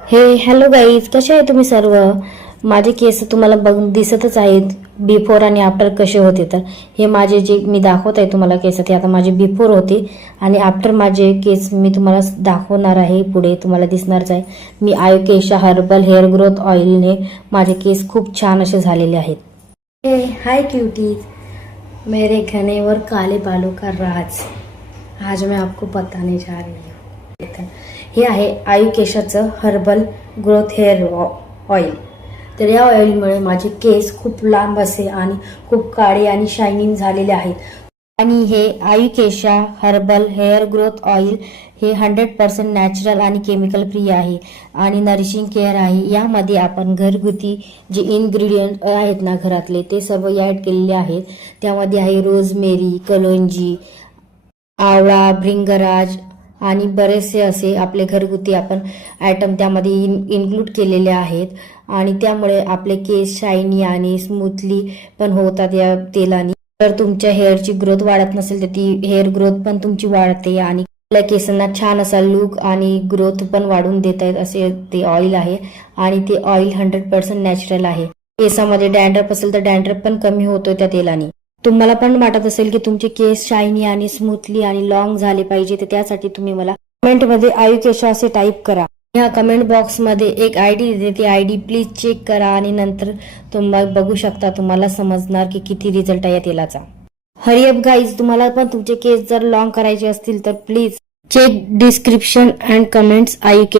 Hello guys, कसे आहे तुम्ही सर्व? माझे केस तुम्हाला दिसतच आहेत, बिफोर आणि आफ्टर कसे होते. तर हे माझे जे मी दाखवत आहे तुम्हाला केस, ते आता माझे बिफोर होते आणि आफ्टर माझे केस मी तुम्हाला दाखवणार आहे. पुढे तुम्हाला दिसणारच आहे. मी आयुकेशा हर्बल हेअर ग्रोथ ऑइलने माझे केस खूप छान असे झालेले आहेत. हाय क्यूटीज, मेरे घने और काले बालों का राज आज मैं आपको बताने जा रही हूँ. हे आहे आयुकेशाचं हर्बल ग्रोथ हेअर ऑइल. तर या ऑइलमुळे माझे केस खूप लांब असे आणि खूप काळे आणि शायनिंग झालेले आहेत. आणि हे आयुकेशा हर्बल हेअर ग्रोथ ऑइल हे 100% नॅचरल आणि केमिकल फ्री आहे आणि नरिशिंग केअर आहे. यामध्ये आपण घरगुती जे इन्ग्रेडियंट आहेत ना घरातले, ते सर्व ॲड केलेले आहेत. त्यामध्ये आहे रोजमेरी, कलोंजी, आवळा, भृंगराज आणि बरेचसे असे आपले घरगुती आपण आयटम त्यामध्ये इन्क्लूड केलेले आहेत. आणि त्यामुळे आपले केस शायनी आणि स्मूथली पण होतात या तेलाने. जर तुमच्या हेअरची ग्रोथ वाढत नसेल तर ती हेअर ग्रोथ पण तुमची वाढते आणि आपल्या केसांना छान असा लुक आणि ग्रोथ पण वाढून देत आहेत असे ते ऑइल आहे. आणि ते ऑइल 100% नॅचरल आहे. केसामध्ये डॅन्ड्रफ असेल तर डॅन्ड्रफ पण कमी होतो त्या तेलाने. तुम्हाला पण वाटत असेल की तुमचे केस शायनी आणि स्मूथली आणि लॉंग झाले पाहिजे, तर त्यासाठी तुम्ही मला कमेंटमध्ये आयुकेशा असे टाईप करा. ह्या कमेंट बॉक्समध्ये एक आयडी देते, ती आयडी प्लीज चेक करा आणि नंतर तुम्ही बघू शकता. तुम्हाला समजणार की किती रिझल्ट आहे या तेलाचा. हरिअप गाईज, तुम्हाला पण तुमचे केस जर लॉंग करायचे असतील तर please check description and comments आयुके